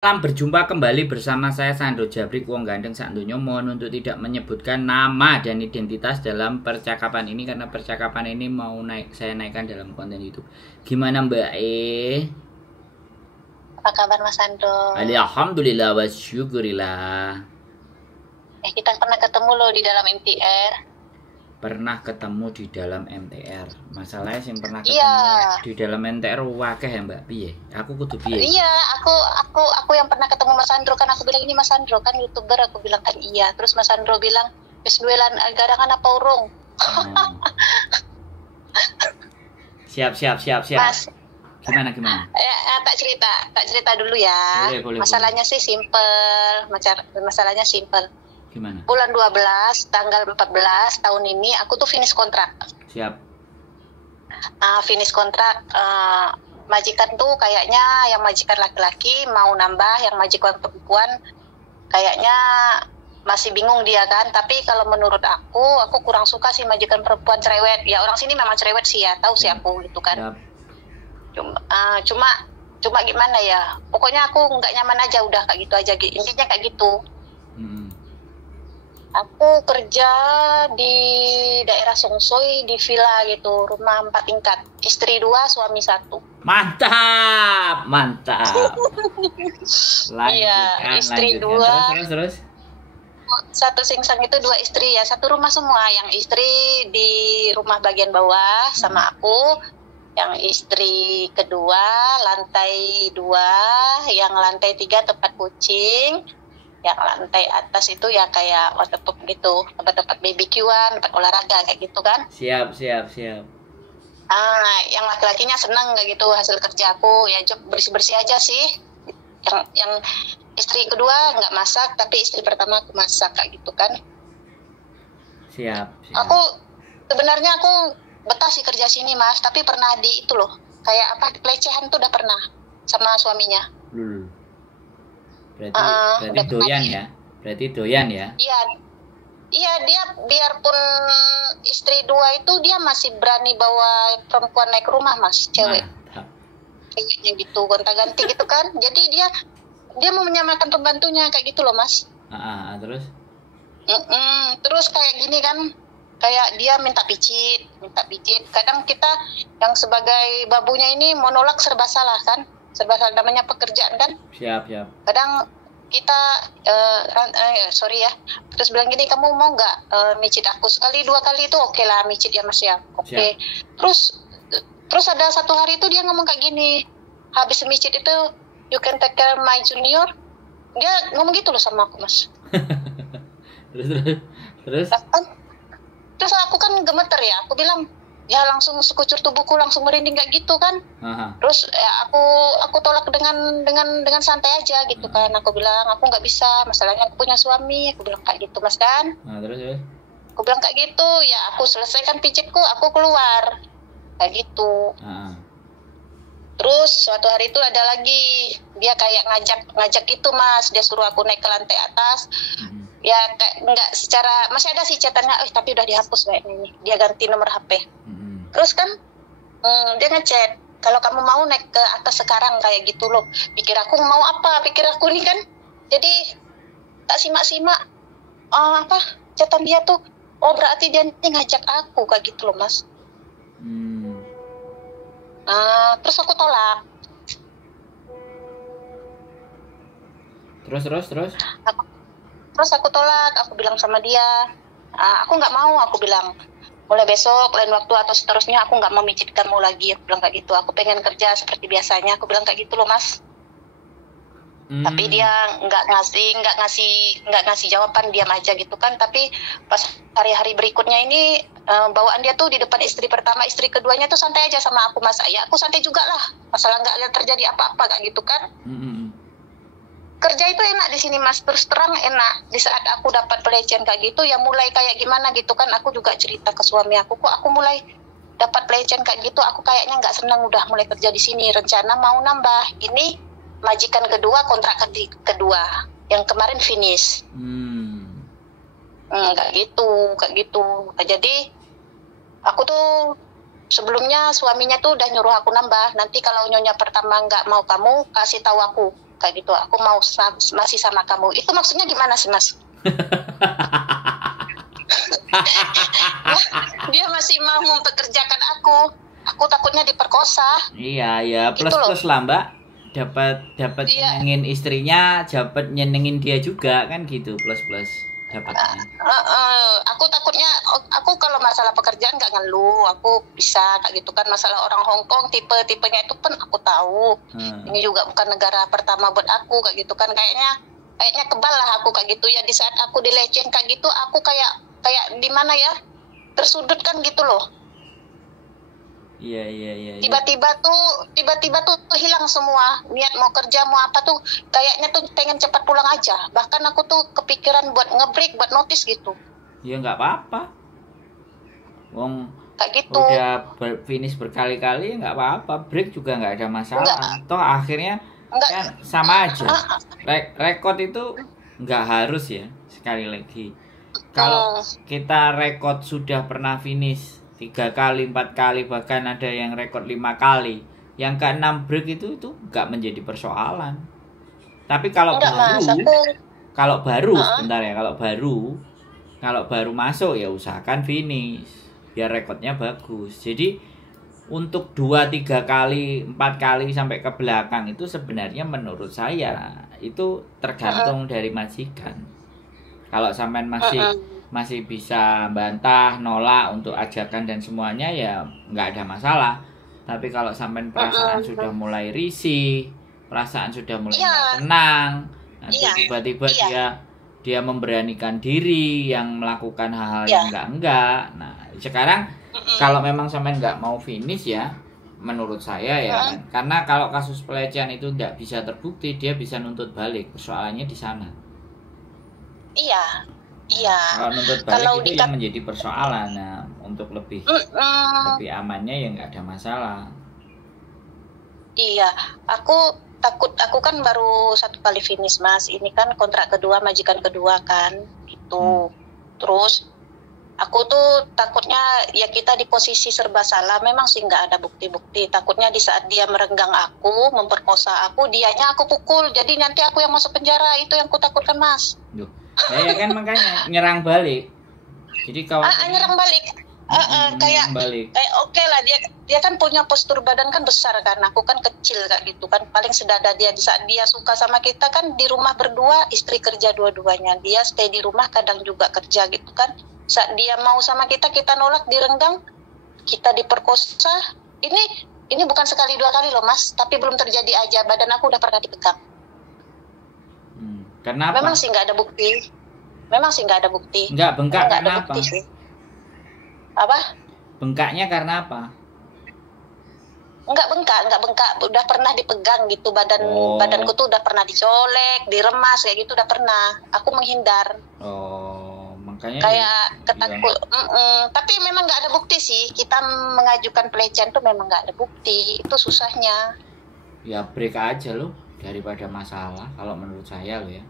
Salam berjumpa kembali bersama saya Sandro Jabrik Wong Gandeng Sakdonya. Mohon untuk tidak menyebutkan nama dan identitas dalam percakapan ini karena percakapan ini mau saya naikkan dalam konten YouTube. Gimana Mbak Apa kabar Mas Sandro? Alhamdulillah wa syukurillah. Kita pernah ketemu loh di dalam MTR. Pernah ketemu di dalam MTR. Masalahnya sih pernah ketemu di dalam MTR wakeh ya Mbak. Piye? Aku kudu piye? Iya, aku yang pernah ketemu Mas Sandro kan aku bilang ini Mas Sandro kan YouTuber, aku bilang kan iya. Terus Mas Sandro bilang wis duelan garangan apa urung? Siap. Mas, Gimana? tak cerita dulu ya. Boleh. Masalahnya sih simple, masalahnya simple. Gimana? Bulan 12 tanggal 14 tahun ini aku tuh finish kontrak. Siap. Finish kontrak, majikan tuh kayaknya yang majikan laki-laki mau nambah, yang majikan perempuan kayaknya masih bingung dia kan. Tapi kalau menurut aku kurang suka sih majikan perempuan cerewet. Ya orang sini memang cerewet sih ya, tahu sih aku gitu kan. Cuma gimana ya, pokoknya aku nggak nyaman aja, udah kayak gitu aja, intinya kayak gitu. Aku kerja di daerah Songsoy di villa gitu, rumah 4 tingkat, istri 2, suami 1. Mantap. Iya, istri 2. Terus. Satu singsang itu 2 istri ya, satu rumah semua. Yang istri di rumah bagian bawah sama aku, yang istri kedua lantai 2, yang lantai 3 tempat kucing. Yang lantai atas itu ya kayak waterpark gitu, tempat BBQ-an, tempat olahraga kayak gitu kan. Siap. Yang laki-lakinya seneng kayak gitu hasil kerja aku, ya job bersih-bersih aja sih. Yang istri kedua nggak masak, tapi istri pertama aku masak kayak gitu kan. Siap. Aku sebenarnya aku betah sih kerja sini Mas, tapi pernah di itu loh, kayak apa, pelecehan tuh udah pernah sama suaminya. Berarti doyan ya? Iya, dia biarpun istri 2 itu dia masih berani bawa perempuan naik rumah Mas, cewek. Kayaknya gitu, gonta-ganti gitu kan. Jadi dia mau menyamakan pembantunya kayak gitu loh Mas. Terus? Terus kayak gini kan, kayak dia minta picit. Kadang kita yang sebagai babunya ini mau nolak serba salah kan. Serba salah, namanya pekerjaan kan. Siap. Kadang kita sorry ya, terus bilang gini, kamu mau nggak micit aku sekali 2 kali itu oke lah micit ya Mas ya, oke. Terus ada satu hari itu dia ngomong kayak gini, habis micit itu, you can take care my junior, dia ngomong gitu loh sama aku Mas. Terus aku kan gemeter ya, aku bilang ya langsung sekucur tubuhku langsung merinding kayak gitu kan. Terus ya aku tolak dengan santai aja gitu kan. Aku bilang aku nggak bisa, masalahnya aku punya suami, aku bilang kayak gitu Mas kan. Terus aku bilang kayak gitu ya, aku selesaikan pijitku, aku keluar kayak gitu. Terus suatu hari itu ada lagi dia kayak ngajak itu Mas, dia suruh aku naik ke lantai atas. Ya kayak nggak secara, masih ada sih chatannya, tapi udah dihapus kayaknya ini, dia ganti nomor HP. Terus kan dia ngechat, kalau kamu mau naik ke atas sekarang kayak gitu loh. Pikir aku mau apa, pikir aku nih kan. Jadi tak simak chatan dia tuh, berarti dia ngajak aku kayak gitu loh Mas. Terus aku tolak. Terus aku tolak, aku bilang sama dia, aku nggak mau, aku bilang mulai besok lain waktu atau seterusnya aku nggak mau micit kamu lagi, aku bilang kayak gitu. Aku pengen kerja seperti biasanya, aku bilang kayak gitu loh Mas. Tapi dia nggak ngasih jawaban, diam aja gitu kan. Tapi pas hari-hari berikutnya ini bawaan dia tuh di depan istri pertama, istri keduanya tuh santai aja sama aku Mas. Ya aku santai juga lah, masalah nggak terjadi apa-apa kayak gitu kan. Kerja itu enak di sini Mas, terus terang enak. Di saat aku dapat pelecehan kayak gitu, ya mulai kayak gimana gitu kan. Aku juga cerita ke suami aku, kok aku mulai dapat pelecehan kayak gitu, aku kayaknya nggak senang udah mulai kerja di sini. Rencana mau nambah. Ini majikan kedua, kontrak kedua, yang kemarin finish. Kayak gitu. Jadi aku tuh sebelumnya suaminya tuh udah nyuruh aku nambah. Nanti kalau nyonya pertama nggak mau kamu, kasih tahu aku. kayak gitu. Aku mau masih sama kamu. Itu maksudnya gimana sih, Mas? Dia masih mau mempekerjakan aku. Aku takutnya diperkosa. Iya, ya Gitu plus lah Mbak. Dapat Iya. nyenengin istrinya, dapat nyenengin dia juga kan gitu, plus dapatnya. Aku takutnya, aku kalau masalah pekerjaan nggak ngeluh, aku bisa kayak gitu kan. Masalah orang Hong Kong tipenya itu pun aku tahu. Ini juga bukan negara pertama buat aku kayak gitu kan. Kayaknya kebal lah aku kayak gitu ya. Di saat aku dilecehin kayak gitu, aku kayak di mana ya, tersudut kan gitu loh. Iya. Tiba-tiba tuh hilang semua niat mau kerja mau apa tuh, kayaknya tuh pengen cepat pulang aja. Bahkan aku tuh kepikiran buat nge-break, buat notice gitu. Ya nggak apa-apa. Wong Kayak gitu. udah finish berkali-kali nggak apa-apa, break juga nggak ada masalah. Toh akhirnya kan sama aja. Rekod itu nggak harus ya, sekali lagi. Kalau kita rekod sudah pernah finish 3 kali, 4 kali, bahkan ada yang rekod 5 kali, yang ke-6 break itu nggak menjadi persoalan. Tapi kalau baru sebentar ya, kalau baru masuk ya usahakan finish biar rekodnya bagus. Jadi untuk 2-3 kali, 4 kali sampai ke belakang itu sebenarnya menurut saya itu tergantung dari majikan. Kalau sampean masih bisa bantah, nolak untuk ajakan dan semuanya ya nggak ada masalah. Tapi kalau sampean perasaan sudah mulai risih, perasaan sudah mulai nggak tenang, nanti tiba-tiba dia memberanikan diri yang melakukan hal-hal yang enggak. Nah, sekarang kalau memang sampean nggak mau finish ya, menurut saya ya kan, karena kalau kasus pelecehan itu nggak bisa terbukti, dia bisa nuntut balik. Persoalannya di sana. Iya. Kalau nuntut balik itu yang menjadi persoalan. Nah, untuk lebih amannya ya nggak ada masalah. Iya, aku kan baru 1 kali finish, Mas. Ini kan kontrak kedua, majikan kedua kan, gitu. Terus aku tuh takutnya ya kita di posisi serba salah. Memang sih nggak ada bukti-bukti. Takutnya di saat dia merenggang aku, memperkosa aku, dianya aku pukul. Jadi nanti aku yang masuk penjara. Itu yang aku takutkan, Mas. Ya kan makanya nyerang balik. Jadi nyerang balik. Kayak oke lah, dia kan punya postur badan kan besar kan. Aku kan kecil kayak gitu kan. Paling sedada dia. Di saat dia suka sama kita kan di rumah berdua, istri kerja dua-duanya. Dia stay di rumah, kadang juga kerja gitu kan. Saat dia mau sama kita nolak, direnggang, kita diperkosa. Ini bukan sekali 2 kali loh, Mas. Tapi belum terjadi aja. Badan aku udah pernah dipegang. Kenapa? Memang sih nggak ada bukti. Nggak bengkak karena apa? Apa? Bengkaknya karena apa? Nggak bengkak. Udah pernah dipegang gitu. Badanku tuh udah pernah dicolek, diremas kayak gitu udah pernah. Aku menghindar. Makanya kayak ketakut. Tapi memang nggak ada bukti sih. Kita mengajukan pelecehan tuh memang nggak ada bukti. Itu susahnya. Ya break aja loh daripada masalah kalau menurut saya loh ya.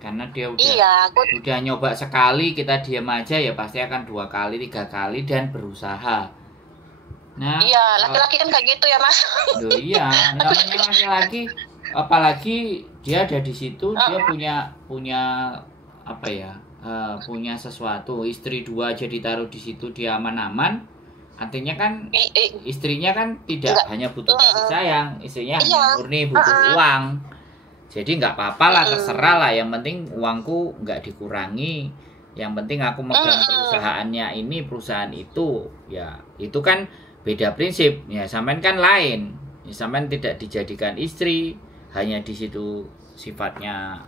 Karena dia udah nyoba sekali, kita diam aja ya pasti akan 2 kali, 3 kali dan berusaha. Nah, iya, laki-laki kan kayak gitu ya, Mas. Iya, namanya laki-laki, apalagi dia ada di situ, dia punya apa ya? Punya sesuatu, istri 2 aja ditaruh di situ, dia aman-aman. Artinya kan istrinya kan tidak hanya butuh kasih sayang, istrinya hanya murni butuh uang. Jadi nggak apa-apa lah, terserah lah. Yang penting uangku nggak dikurangi. Yang penting aku megang perusahaannya ini, perusahaan itu. Ya itu kan beda prinsip. Ya sampean kan lain. Ya, sampean tidak dijadikan istri, hanya di situ sifatnya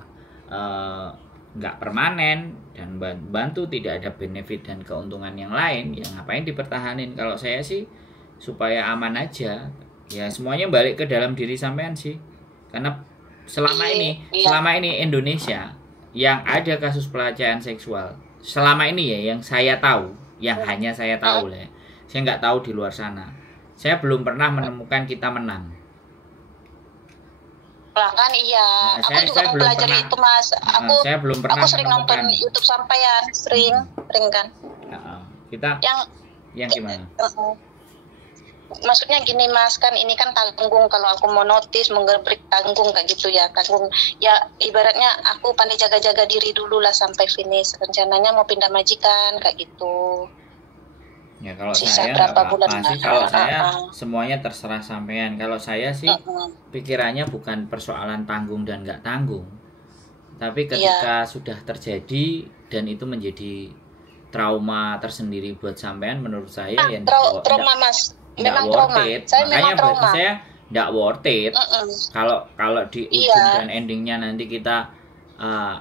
nggak permanen dan bantu, tidak ada benefit dan keuntungan yang lain. Ya ngapain dipertahanin? Kalau saya sih supaya aman aja. Ya semuanya balik ke dalam diri sampean sih. Karena selama ini Indonesia yang ada kasus pelecehan seksual selama ini ya, yang saya tahu, yang hanya saya tahu lah. Saya nggak tahu di luar sana. Saya belum pernah menemukan kita menang. Kan iya, aku juga mempelajari itu, Mas. Aku sering nonton YouTube sampean, sering kan. Kita yang gimana? maksudnya gini Mas, kan ini kan tanggung, kalau aku mau notis menggebrik tanggung kayak gitu ya, tanggung ya, ibaratnya aku pandai jaga-jaga diri dulu lah sampai finish, rencananya mau pindah majikan kayak gitu. Ya kalau Sisa saya berapa nggak bulan apa-apa sih, lagi. kalau saya semuanya terserah sampean. Kalau saya sih pikirannya bukan persoalan tanggung dan nggak tanggung, tapi ketika sudah terjadi dan itu menjadi trauma tersendiri buat sampean, menurut saya ya trauma Mas, memang worth trauma. it. Saya Makanya memang trauma. bagi saya nggak worth it. Kalau di ujung dan endingnya nanti kita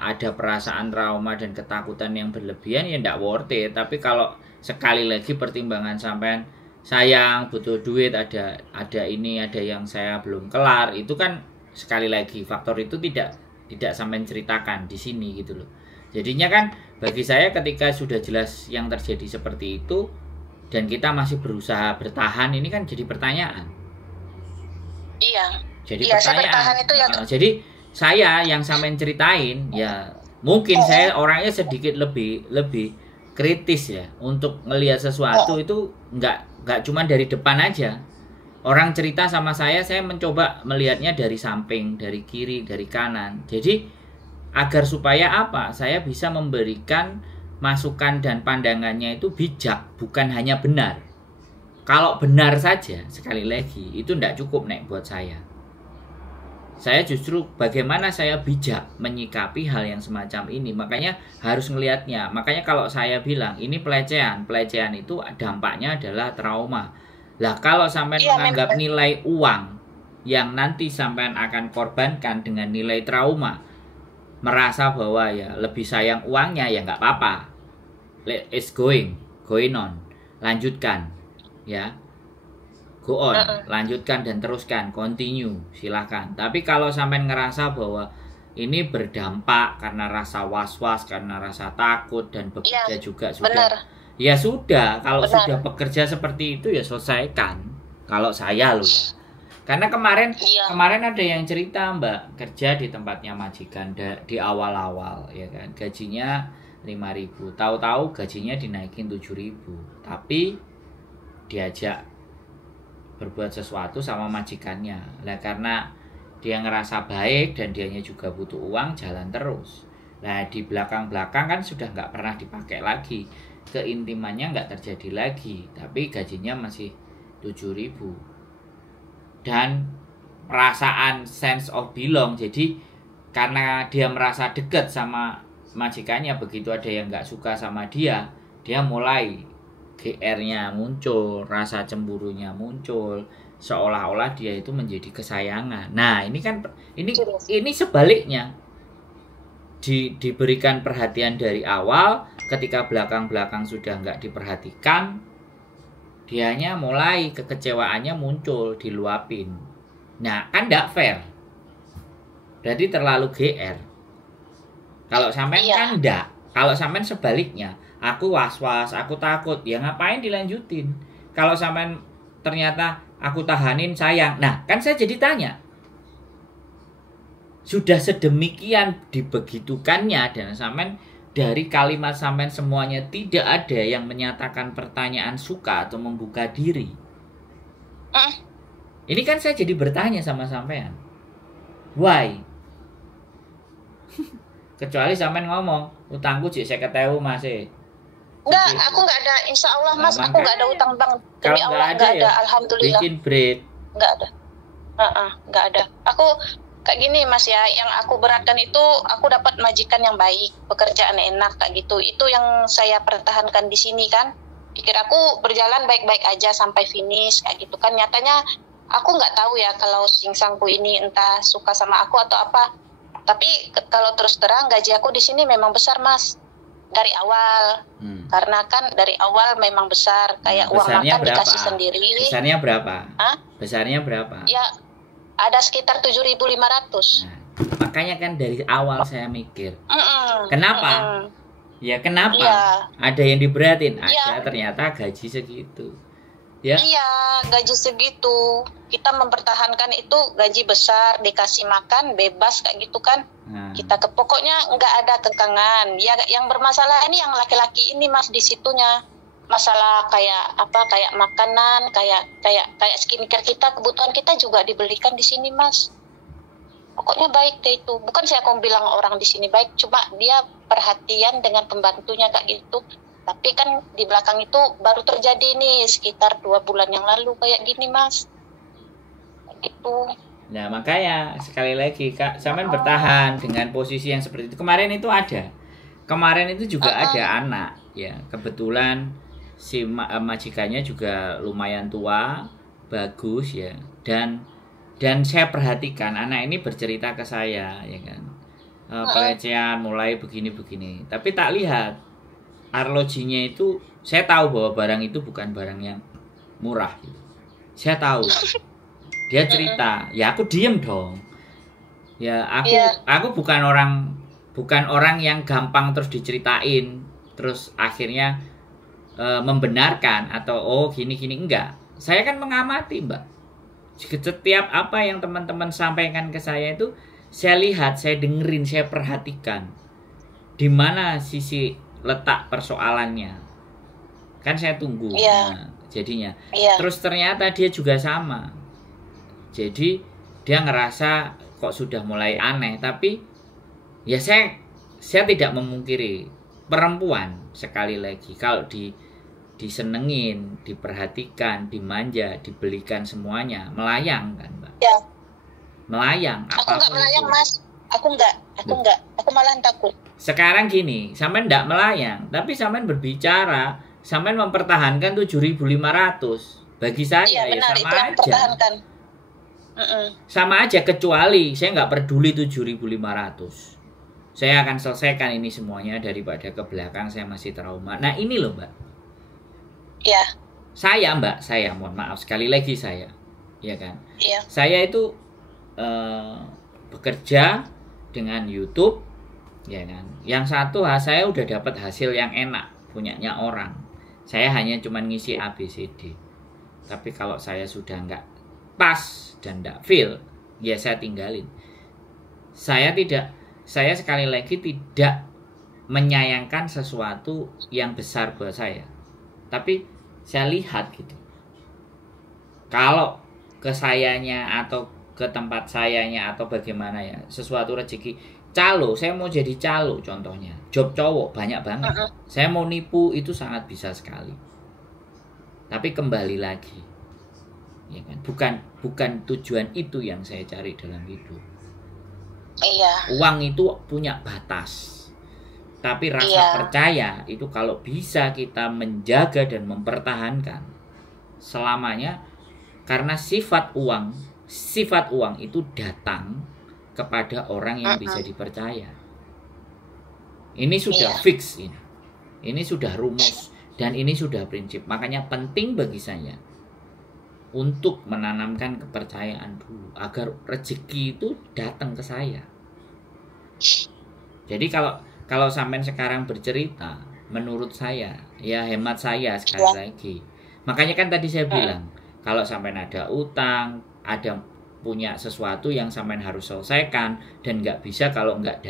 ada perasaan trauma dan ketakutan yang berlebihan, ya nggak worth it. Tapi kalau sekali lagi pertimbangan sampean, sayang, butuh duit, ada ini, ada yang saya belum kelar, itu kan sekali lagi faktor itu tidak sampean ceritakan di sini gitu loh. Jadinya kan bagi saya ketika sudah jelas yang terjadi seperti itu dan kita masih berusaha bertahan, ini kan jadi pertanyaan. Iya. Jadi pertanyaan. Saya bertahan itu ya. Jadi saya yang sampean ceritain ya mungkin saya orangnya sedikit lebih kritis ya untuk ngelihat sesuatu itu nggak cuma dari depan aja. Orang cerita sama saya mencoba melihatnya dari samping, dari kiri, dari kanan. Jadi agar supaya apa? Saya bisa memberikan masukan dan pandangannya itu bijak, bukan hanya benar. Kalau benar saja, sekali lagi, itu tidak cukup Nek buat saya. Saya justru bagaimana saya bijak menyikapi hal yang semacam ini. Makanya harus ngelihatnya. Makanya kalau saya bilang ini pelecehan itu dampaknya adalah trauma. Lah kalau sampai menganggap nilai uang yang nanti sampai akan korbankan dengan nilai trauma, merasa bahwa ya lebih sayang uangnya, ya nggak apa-apa. It's going on, lanjutkan ya, go on, lanjutkan dan teruskan, continue, silahkan. Tapi kalau sampai ngerasa bahwa ini berdampak karena rasa was-was, karena rasa takut dan bekerja juga sudah, ya sudah. Kalau sudah bekerja seperti itu ya selesaikan. Kalau saya loh ya. Karena kemarin ada yang cerita Mbak, kerja di tempatnya majikan di awal-awal ya kan, gajinya 5.000, tahu-tahu gajinya dinaikin 7.000, tapi diajak berbuat sesuatu sama majikannya. Lah karena dia ngerasa baik dan dianya juga butuh uang, jalan terus. Nah di belakang-belakang kan sudah nggak pernah dipakai lagi, keintimannya nggak terjadi lagi, tapi gajinya masih 7.000. Dan perasaan sense of belong, jadi karena dia merasa dekat sama majikannya, begitu ada yang nggak suka sama dia mulai GR-nya muncul, rasa cemburunya muncul, seolah-olah dia itu menjadi kesayangan. Nah ini kan ini sebaliknya, diberikan perhatian dari awal, ketika belakang-belakang sudah nggak diperhatikan, dianya mulai kekecewaannya muncul, diluapin. Nah kan nggak fair, berarti terlalu GR. Kalau sampean kan enggak. Kalau sampean sebaliknya, aku was-was, aku takut, ya ngapain dilanjutin? Kalau sampean ternyata aku tahanin sayang, nah kan saya jadi tanya, sudah sedemikian dibegitukannya dan sampean dari kalimat sampean semuanya tidak ada yang menyatakan pertanyaan suka atau membuka diri. Ini kan saya jadi bertanya sama sampean, why? Kecuali sampean ngomong utangku cik 50.000 masih. Enggak, aku enggak ada, insya Allah Mas, aku enggak ada utang bang. Demi Allah enggak ada, alhamdulillah. Bikin bread. Enggak ada. Enggak ada. Aku kayak gini Mas ya, yang aku beratkan itu aku dapat majikan yang baik, pekerjaan enak kayak gitu. Itu yang saya pertahankan di sini kan. Pikir aku berjalan baik-baik aja sampai finish kayak gitu kan. Nyatanya aku nggak tahu ya kalau singsangku ini entah suka sama aku atau apa. Tapi kalau terus terang gaji aku di sini memang besar Mas. Dari awal. Karena kan dari awal memang besar, kayak uang makan berapa? Dikasih sendiri. Besarnya berapa? Besarnya berapa? Ya ada sekitar 7.500. Nah, makanya kan dari awal saya mikir, kenapa? Ya kenapa? Ya. Ada yang diberatin, ada ternyata gaji segitu. Ya. Iya, gaji segitu. Kita mempertahankan itu gaji besar, dikasih makan bebas kayak gitu kan. Kita pokoknya nggak ada kekangan. Ya yang bermasalah ini yang laki-laki ini Mas di situnya. masalah kayak apa, kayak makanan, kayak skincare kita, kebutuhan kita juga dibelikan di sini Mas. Pokoknya baik deh itu. Bukan saya aku bilang orang di sini baik, cuma dia perhatian dengan pembantunya kayak gitu. Tapi kan di belakang itu baru terjadi nih sekitar 2 bulan yang lalu kayak gini Mas. Kayak gitu. Nah makanya sekali lagi Kak, sampean bertahan dengan posisi yang seperti itu. Kemarin itu ada. Kemarin itu juga ada anak ya. Kebetulan si majikannya juga lumayan tua, bagus ya. Dan saya perhatikan anak ini bercerita ke saya ya kan. Pelecehan mulai begini-begini. Tapi tak lihat arlojinya itu, saya tahu bahwa barang itu bukan barang yang murah gitu. Saya tahu. Dia cerita, ya aku diem dong. Ya aku bukan orang yang gampang terus diceritain, terus akhirnya membenarkan atau oh gini enggak. Saya kan mengamati Mbak. Setiap apa yang teman-teman sampaikan ke saya itu saya lihat, saya dengerin, saya perhatikan. Di mana sisi letak persoalannya. Kan saya tunggu. Nah, jadinya. Terus ternyata dia juga sama. Jadi dia ngerasa kok sudah mulai aneh, tapi ya saya tidak memungkiri perempuan sekali lagi kalau disenengin, diperhatikan, dimanja, dibelikan semuanya, melayang kan Mbak? Ya. Melayang. Aku nggak melayang itu. Mas. Aku nggak. Aku malah takut. Sekarang gini, sampean nggak melayang, tapi sampean berbicara, sampean mempertahankan 7.500. Bagi saya ya benar, sama itu aja. Sama aja, kecuali saya nggak peduli 7.500. Saya akan selesaikan ini semuanya daripada ke belakang saya masih trauma. Nah ini loh Mbak. Ya. Saya Mbak, mohon maaf sekali lagi saya, ya kan. Iya. Saya itu bekerja dengan YouTube, ya kan. Yang satu saya udah dapat hasil yang enak, punyanya orang. Saya hanya cuma ngisi ABCD. Tapi kalau saya sudah nggak pas dan nggak feel, ya saya tinggalin. Saya sekali lagi tidak menyayangkan sesuatu yang besar buat saya. Tapi saya lihat gitu. Kalau ke sayanya atau ke tempat sayanya atau bagaimana ya, sesuatu rezeki. Calo, saya mau jadi calo contohnya. Job cowok banyak banget. Saya mau nipu itu sangat bisa sekali. Tapi kembali lagi. Ya kan? Bukan tujuan itu yang saya cari dalam hidup. Iya. Uang itu punya batas. Tapi rasa percaya itu kalau bisa kita menjaga dan mempertahankan selamanya, karena sifat uang itu datang kepada orang yang bisa dipercaya. Ini sudah fix ini. Ini sudah rumus dan ini sudah prinsip. Makanya penting bagi saya untuk menanamkan kepercayaan dulu agar rezeki itu datang ke saya. Jadi kalau sampean sekarang bercerita, menurut saya, ya hemat saya sekali lagi. Makanya kan tadi saya bilang, kalau sampean ada utang, ada punya sesuatu yang sampean harus selesaikan, dan nggak bisa kalau nggak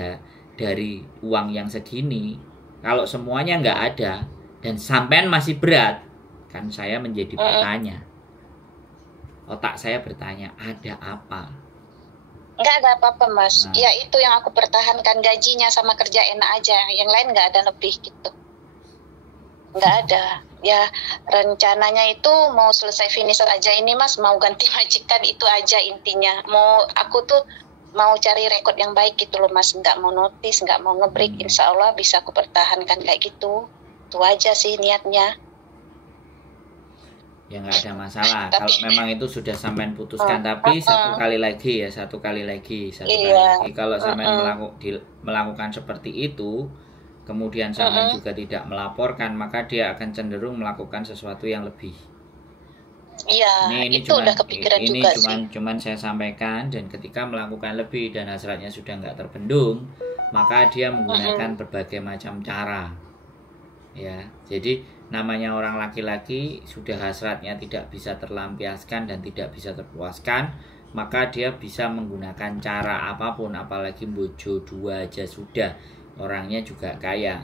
dari uang yang segini. Kalau semuanya nggak ada, dan sampean masih berat, kan saya menjadi bertanya. Otak saya bertanya, ada apa? Nggak ada apa-apa Mas. Ya itu yang aku pertahankan, gajinya sama kerja enak aja. Yang lain nggak ada lebih gitu. Nggak ada. Ya rencananya itu mau selesai finish aja ini Mas. Mau ganti majikan itu aja intinya. Aku tuh mau cari rekod yang baik gitu loh Mas. Nggak mau notice, nggak mau nge-break. Insya Allah bisa aku pertahankan kayak gitu. Itu aja sih niatnya. Ya nggak ada masalah kalau memang itu sudah sampean putuskan. Tapi satu kali lagi kalau sampean melakukan seperti itu, kemudian sampean juga tidak melaporkan, maka dia akan cenderung melakukan sesuatu yang lebih. Iya, ini itu udah kepikiran juga sih. Cuman saya sampaikan, dan ketika melakukan lebih dan hasratnya sudah nggak terbendung, maka dia menggunakan berbagai macam cara. Ya, jadi namanya orang laki-laki, sudah hasratnya tidak bisa terlampiaskan dan tidak bisa terpuaskan, maka dia bisa menggunakan cara apapun, apalagi bojo 2 aja sudah, orangnya juga kaya.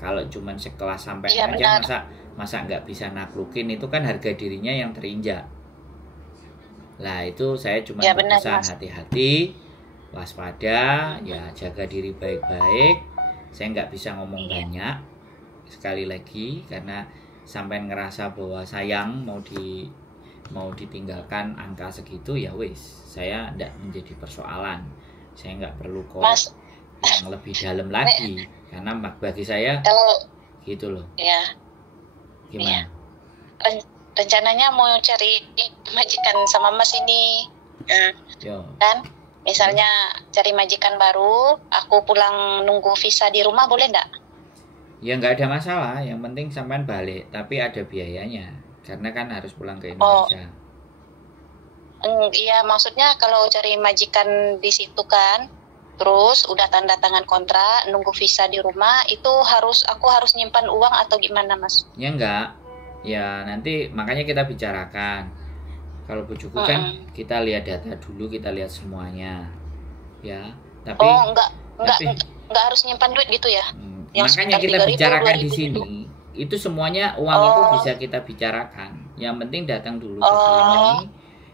Kalau cuman sekelas sampai Iya, aja benar. masa nggak bisa naklukin, itu kan harga dirinya yang terinjak. Lah itu saya cuma Ya benar, berpesan Mas. hati-hati, waspada, ya jaga diri baik-baik. Saya nggak bisa ngomong Iya. banyak sekali lagi karena sampai ngerasa bahwa sayang mau ditinggalkan angka segitu, ya wis, saya nggak menjadi persoalan. Saya nggak perlu korek Mas, yang lebih dalam lagi karena bagi saya kalau gitu loh. ya Gimana? rencananya mau cari majikan sama Mas ini. Yo. Kan misalnya cari majikan baru, aku pulang nunggu visa di rumah boleh nggak? Ya nggak ada masalah, yang penting sampean balik, tapi ada biayanya karena kan harus pulang ke Oh. Indonesia. Iya, maksudnya kalau cari majikan di situ kan, terus udah tanda tangan kontrak, nunggu visa di rumah, itu aku harus nyimpan uang atau gimana, Mas? Ya enggak, ya nanti makanya kita bicarakan. Kalau bujuku kan kita lihat data dulu, kita lihat semuanya, ya. Tapi Oh, enggak harus nyimpan duit gitu ya? Yang makanya sekitar kita 3.000, bicarakan di 2.000 sini. Itu semuanya uang itu bisa kita bicarakan. Yang penting datang dulu ke sini,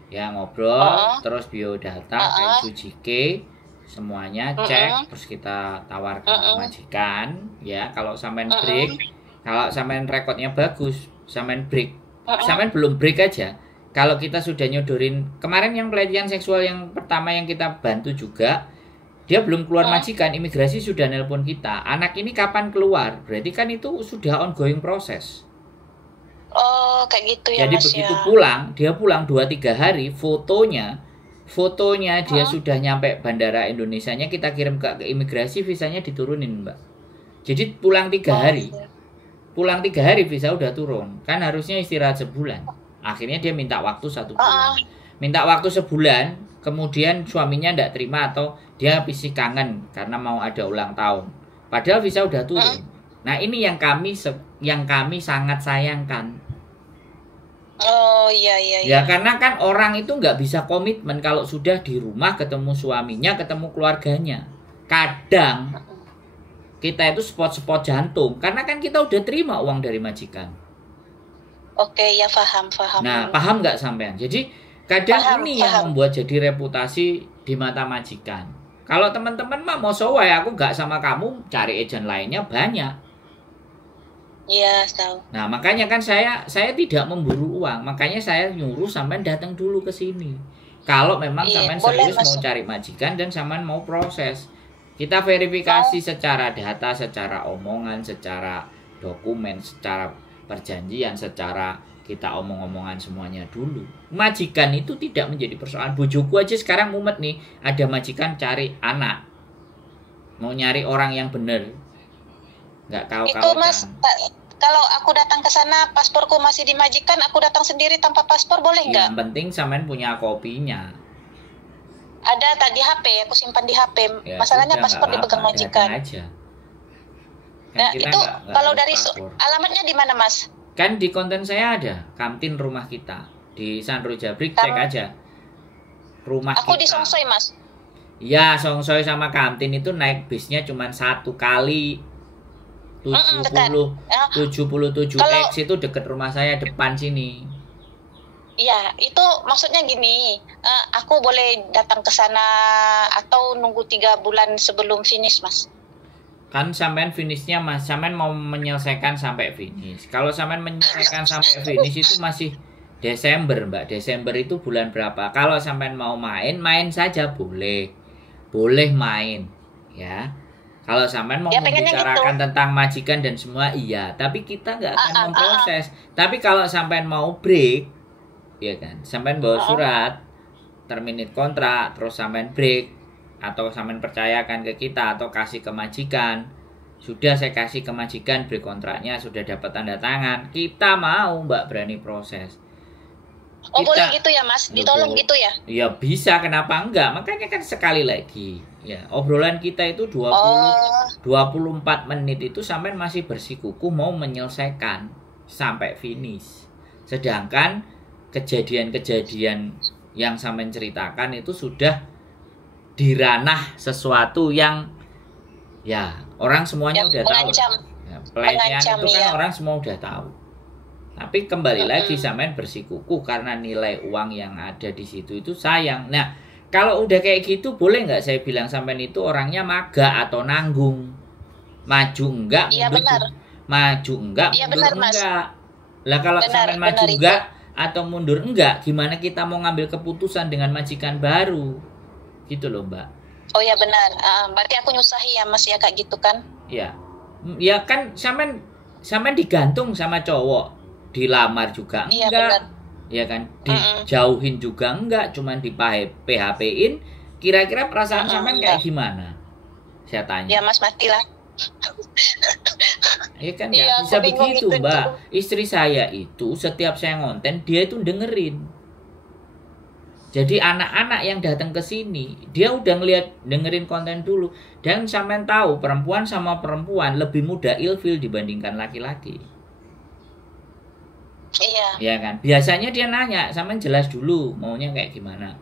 ya ngobrol, terus biodata, kayak Sujike, semuanya cek, terus kita tawarkan ke majikan, ya. Kalau sampean break, kalau sampean rekodnya bagus, sampean break, sampean belum break aja. Kalau kita sudah nyodorin kemarin yang pelecehan seksual yang pertama yang kita bantu juga, dia belum keluar majikan, imigrasi sudah nelpon kita. Anak ini kapan keluar? Berarti kan itu sudah ongoing proses. Oh, kayak gitu ya, Jadi Mas, begitu ya. dia pulang 2-3 hari, fotonya dia sudah nyampe bandara Indonesianya, kita kirim ke imigrasi, visanya diturunin, Mbak. Jadi pulang 3 hari. Pulang 3 hari visa udah turun. Kan harusnya istirahat sebulan. Akhirnya dia minta waktu 1 bulan. Minta waktu sebulan, kemudian suaminya tidak terima atau dia fisik kangen karena mau ada ulang tahun. Padahal visa udah turun. Nah, ini yang kami sangat sayangkan. Oh, iya. Ya karena kan orang itu nggak bisa komitmen kalau sudah di rumah ketemu suaminya, ketemu keluarganya. Kadang kita itu spot-spot jantung karena kan kita udah terima uang dari majikan. Oke, ya paham. Nah, paham nggak sampean? Jadi kadang ini yang membuat jadi reputasi di mata majikan. Kalau teman-teman mah mau sowai, aku nggak sama kamu, cari agent lainnya banyak. Iya, tahu. Nah, makanya kan saya tidak memburu uang, makanya saya nyuruh sampean datang dulu ke sini. Kalau memang sampean serius mau cari majikan dan sampean mau proses, kita verifikasi secara data, secara omongan, secara dokumen, secara perjanjian, secara kita omong-omongan semuanya dulu. Majikan itu tidak menjadi persoalan. Bojoku aja sekarang mumet nih, ada majikan cari anak, mau nyari orang yang bener, nggak kau-kaukan. Itu Mas, kalau aku datang ke sana, pasporku masih di majikan, aku datang sendiri tanpa paspor boleh nggak? Yang penting sampean punya kopinya. Ada tak di HP, aku simpan di HP. Ya, masalahnya sudah, paspor dipegang majikan. Aja. Nah, itu kalau dari alamatnya di mana, Mas? Kan di konten saya ada kantin rumah kita di Sandro Jabrik, cek aja rumah aku kita. Di Songsoy, Mas. Ya, Songsoy sama kantin itu naik bisnya cuma 1 kali 77 X itu deket rumah saya, depan sini. Iya, itu maksudnya gini, aku boleh datang ke sana atau nunggu 3 bulan sebelum finish, Mas? Kan sampean finishnya Mas, sampean mau menyelesaikan sampai finish. Kalau sampean menyelesaikan sampai finish itu masih Desember, Mbak. Desember itu bulan berapa? Kalau sampean mau main saja boleh. Boleh main, ya. Kalau sampean mau membicarakan tentang majikan dan semua, iya. Tapi kita nggak akan memproses. Tapi kalau sampean mau break, ya kan, sampean bawa surat, terminate kontrak, terus sampean break, atau sampean percayakan ke kita atau kasih ke majikan, sudah saya kasih ke majikan break kontraknya, sudah dapat tanda tangan, kita mau Mbak berani proses. Oh kita, boleh gitu ya Mas, ditolong gitu ya? Ya bisa, kenapa enggak? Makanya kan sekali lagi ya, obrolan kita itu 24 menit itu sampean masih bersikukuh mau menyelesaikan sampai finish. Sedangkan kejadian-kejadian yang sampean ceritakan itu sudah di ranah sesuatu yang ya orang semuanya udah tahu. Ya, pelecehan Mengancam, itu kan ya. orang semua udah tahu. Tapi kembali lagi sampean bersikukuh karena nilai uang yang ada di situ itu sayang. Nah, kalau udah kayak gitu boleh nggak saya bilang sampean itu orangnya maga atau nanggung? Maju enggak, Iya mundur benar. maju enggak, Iya mundur benar, Mas. enggak. Lah kalau Benar, sampean maju benar itu. enggak atau mundur enggak, gimana kita mau ngambil keputusan dengan majikan baru? Gitu loh, Mbak. Oh ya benar. Berarti aku nyusahi ya Mas ya kayak gitu kan? Ya. Ya kan sampean digantung sama cowok. Dilamar juga Iya enggak. benar. Ya kan? Dijauhin juga enggak, cuman di PHP-in. Kira-kira perasaan sampean kayak gimana? Saya tanya. Ya Mas, matilah. Ya kan Iya, nggak aku bisa bingung begitu, itu, Mbak. Istri saya itu setiap saya ngonten dia itu dengerin. Jadi anak-anak yang datang ke sini dia udah dengerin konten dulu. Dan sampean tahu perempuan sama perempuan lebih mudah ilfil dibandingkan laki-laki. Iya. Ya kan. Biasanya dia nanya, sampean jelas dulu maunya kayak gimana.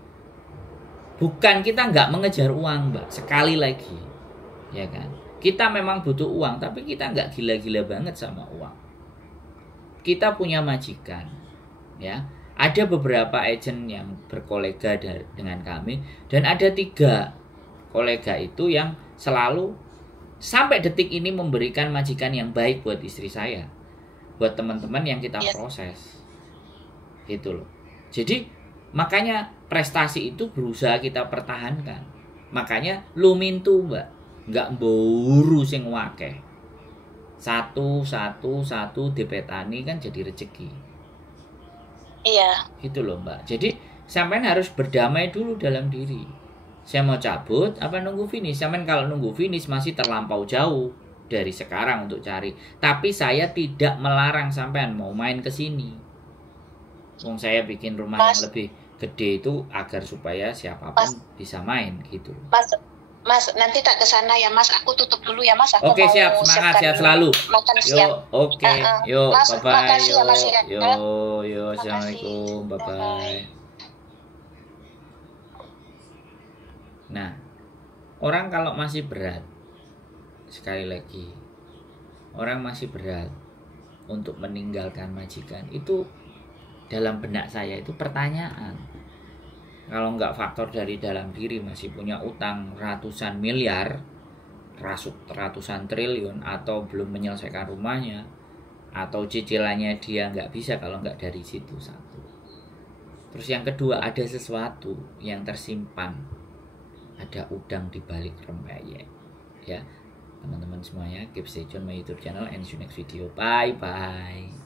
Bukan kita nggak mengejar uang, Mbak. Sekali lagi, ya kan. Kita memang butuh uang, tapi kita nggak gila-gila banget sama uang. Kita punya majikan, ya. Ada beberapa agent yang berkolega dengan kami, dan ada 3 kolega itu yang selalu sampai detik ini memberikan majikan yang baik buat istri saya, buat teman-teman yang kita proses, gitu loh. Jadi makanya prestasi itu berusaha kita pertahankan. Makanya lumintu, Mbak, nggak mburu sing wakeh. Satu dipetani kan jadi rezeki. Iya. Gitu loh, Mbak. Jadi sampean harus berdamai dulu dalam diri. Saya mau cabut apa nunggu finish? Sampean kalau nunggu finish masih terlampau jauh dari sekarang untuk cari. Tapi saya tidak melarang sampean mau main ke sini. Wong saya bikin rumah yang lebih gede itu agar supaya siapapun bisa main gitu. Mas, nanti tak ke sana ya Mas. Aku tutup dulu ya Mas. Aku Oke, mau siap, semangat, sehat selalu. Makan siang. Oke, yuk, Mas, bye bye. makasih ya Mas ya. Yo, assalamualaikum, bye bye. Nah, orang kalau masih berat, sekali lagi, orang masih berat untuk meninggalkan majikan itu dalam benak saya itu pertanyaan. Kalau nggak faktor dari dalam diri masih punya utang ratusan miliar, ratusan triliun, atau belum menyelesaikan rumahnya, atau cicilannya dia nggak bisa kalau nggak dari situ satu. Terus yang kedua ada sesuatu yang tersimpan, ada udang di balik rempeyek. Ya, teman-teman semuanya, keep stay tune my YouTube channel and see you next video. Bye bye.